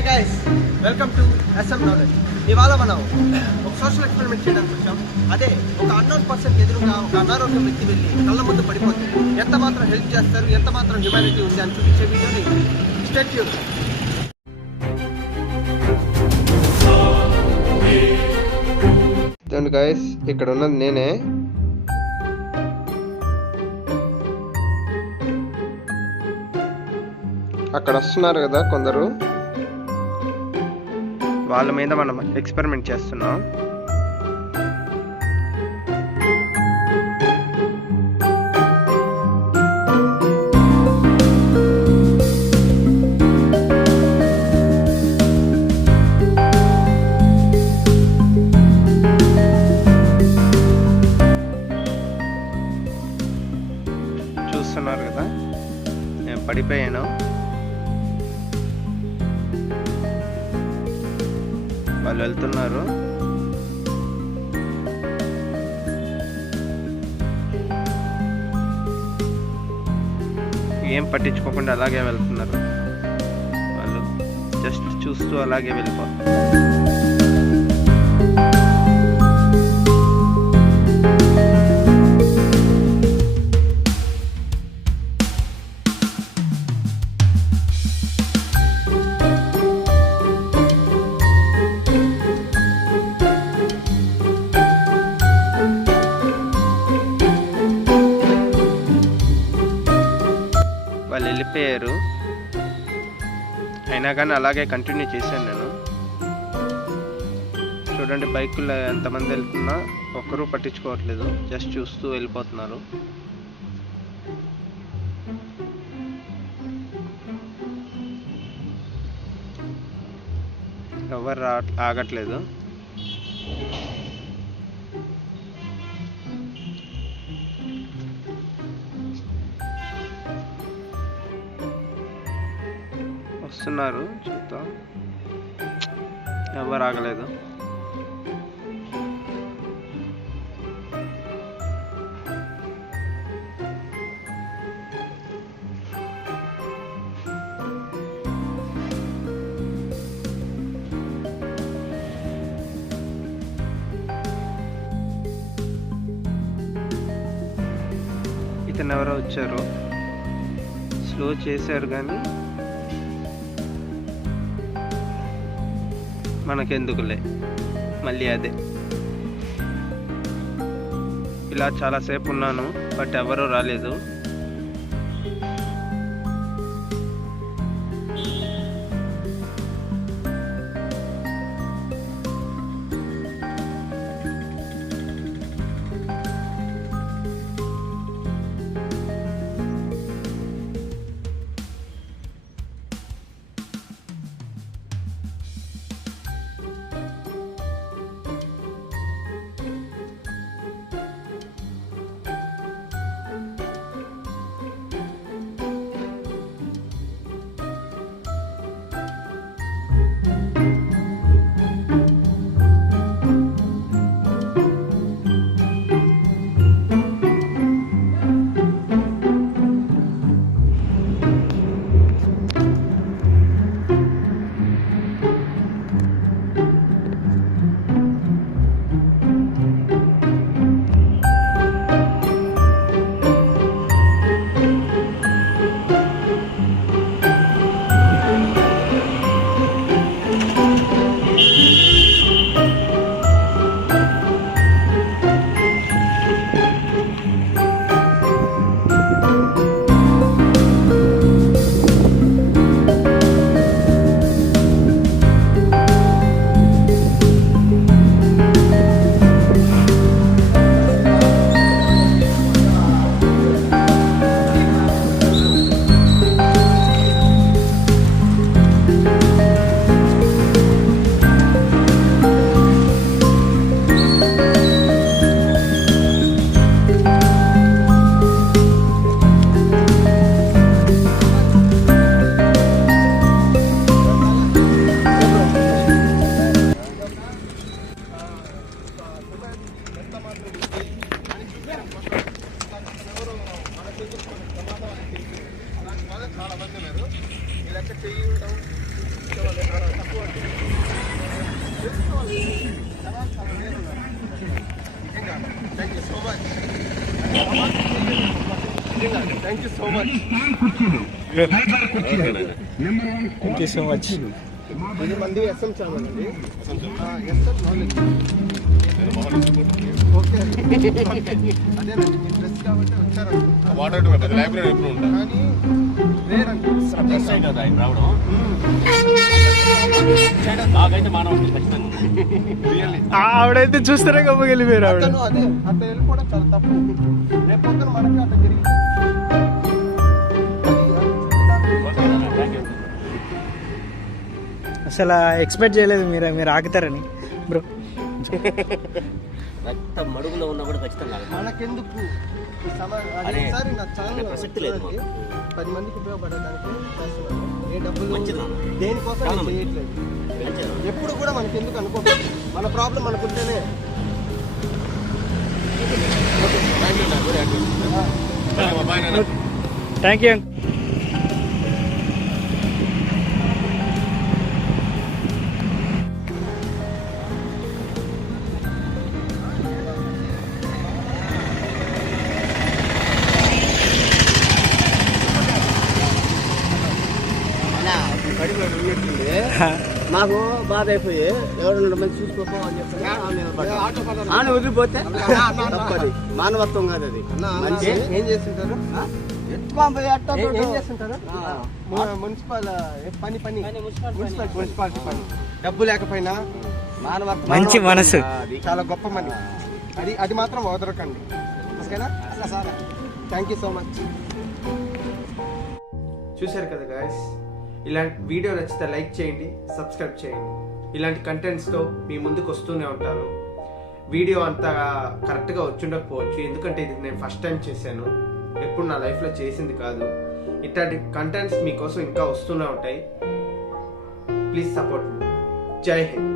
Hi guys, welcome to SM knowledge. ఇవాళ మనం ఒక సోషల్ ఎక్స్పెరిమెంట్ చేయడానికి వచ్చాం. అదే ఒక అన్నోన్ పర్సన్ ఎదురుగా ఒక అనారోగ్యం వ్యక్తి వెళ్ళి కళ్ళ ముందు పడిపోతే ఎంత మాత్రం హెల్ప్ చేస్తారు, ఎంత మాత్రం హ్యుమానిటీ ఉంది అని చూపించే వీడియోని స్టేట్ చేయండి. గైస్, ఇక్కడ ఉన్నది నేనే. అక్కడ వస్తున్నారు కదా కొందరు, వాళ్ళ మీద మనం ఎక్స్పెరిమెంట్ చేస్తున్నాం. చూస్తున్నారు కదా, నేను పడిపోయాను. వాళ్ళు వెళ్తున్నారు. ఏం పట్టించుకోకుండా అలాగే వెళ్తున్నారు. వాళ్ళు జస్ట్ చూస్తూ అలాగే వెళ్ళిపోతారు. వాళ్ళు వెళ్ళిపోయారు, అయినా కానీ అలాగే కంటిన్యూ చేశాను నేను. చూడండి, బైకుల్లో ఎంతమంది వెళ్తున్నా ఒక్కరూ పట్టించుకోవట్లేదు, జస్ట్ చూస్తూ వెళ్ళిపోతున్నారు. ఎవరు ఆగట్లేదు. వస్తున్నారు, చూద్దాం. ఎవరు ఆగలేదు. ఇతను ఎవరో వచ్చారు, స్లో చేశారు కానీ మనకెందుకులే మళ్ళీ అదే. ఇలా చాలాసేపు ఉన్నాను, బట్ ఎవరూ రాలేదు. So much. Thank you so much. ఇది మంది ఎస్ఎం ఛానల్ అండి. SM knowledge. ఓకే అదేనండి మీ డ్రెస్ కాబట్టి వచ్చారు లైబ్రరీ ఎప్పుడు ఉంటాను కానీ వేరండి కదా ఆయన రావడం బాగైతే మానవ ఆవిడైతే చూస్తేనే గొప్పకి వెళ్ళిపోయారు ఆవిడ. అతను అదే అట్లా వెళ్ళిపోవడం చాలా తప్పు. రేపు పొద్దున మనకి అట్లా జరిగింది. అసలు ఎక్స్పెక్ట్ చేయలేదు మీరు ఆగుతారని బ్రో. రక్త మడుగులో ఉన్నా కూడా ఖచ్చితంగా మనకెందుకు ఈ అదే ఒకసారి నా ఛానల్ ప్రసక్తి లేదు మాకు. 10 మందికి ఉపయోగపడడానికి చేస్తున్నాను. ఏ డబ్బులు మంచిది నాన్న. దేనికోసం చాలా నేను మంచిది. చేయట్లేదు. మంచిది. ఎప్పుడు కూడా మనకి ఎందుకు అనుకోకూడదు. మన ప్రాబ్లం మనకుంటేనే. Thank you. మాకు బాధ అయిపోయి ఎవరు మంది చూసుకోపో అని చెప్తాను. ఆమె వదిలిపోతే తప్పది, మానవత్వం కాదు అది. మంచి ఏం చేస్తుంటారు? ఏం చేస్తుంటారు? మున్సిపల్ మున్సిపాలిటీ పని. డబ్బు లేకపోయినా మానవత్వం, మంచి మనసు, చాలా గొప్ప మని. అది మాత్రం వదలకండి. ఓకేనా? Thank you so much. చూశారు కదా గాయస్, ఇలాంటి వీడియో నచ్చితే లైక్ చేయండి, సబ్స్క్రైబ్ చేయండి. ఇలాంటి కంటెంట్స్తో మీ ముందుకు వస్తూనే ఉంటాను. వీడియో అంతా కరెక్ట్గా వచ్చుండకపోవచ్చు, ఎందుకంటే ఇది నేను ఫస్ట్ టైం చేశాను, ఎప్పుడు నా లైఫ్లో చేసింది కాదు. ఇట్లాంటి కంటెంట్స్ మీకోసం ఇంకా వస్తూనే ఉంటాయి. ప్లీజ్ సపోర్ట్ మీ. జై హింద్.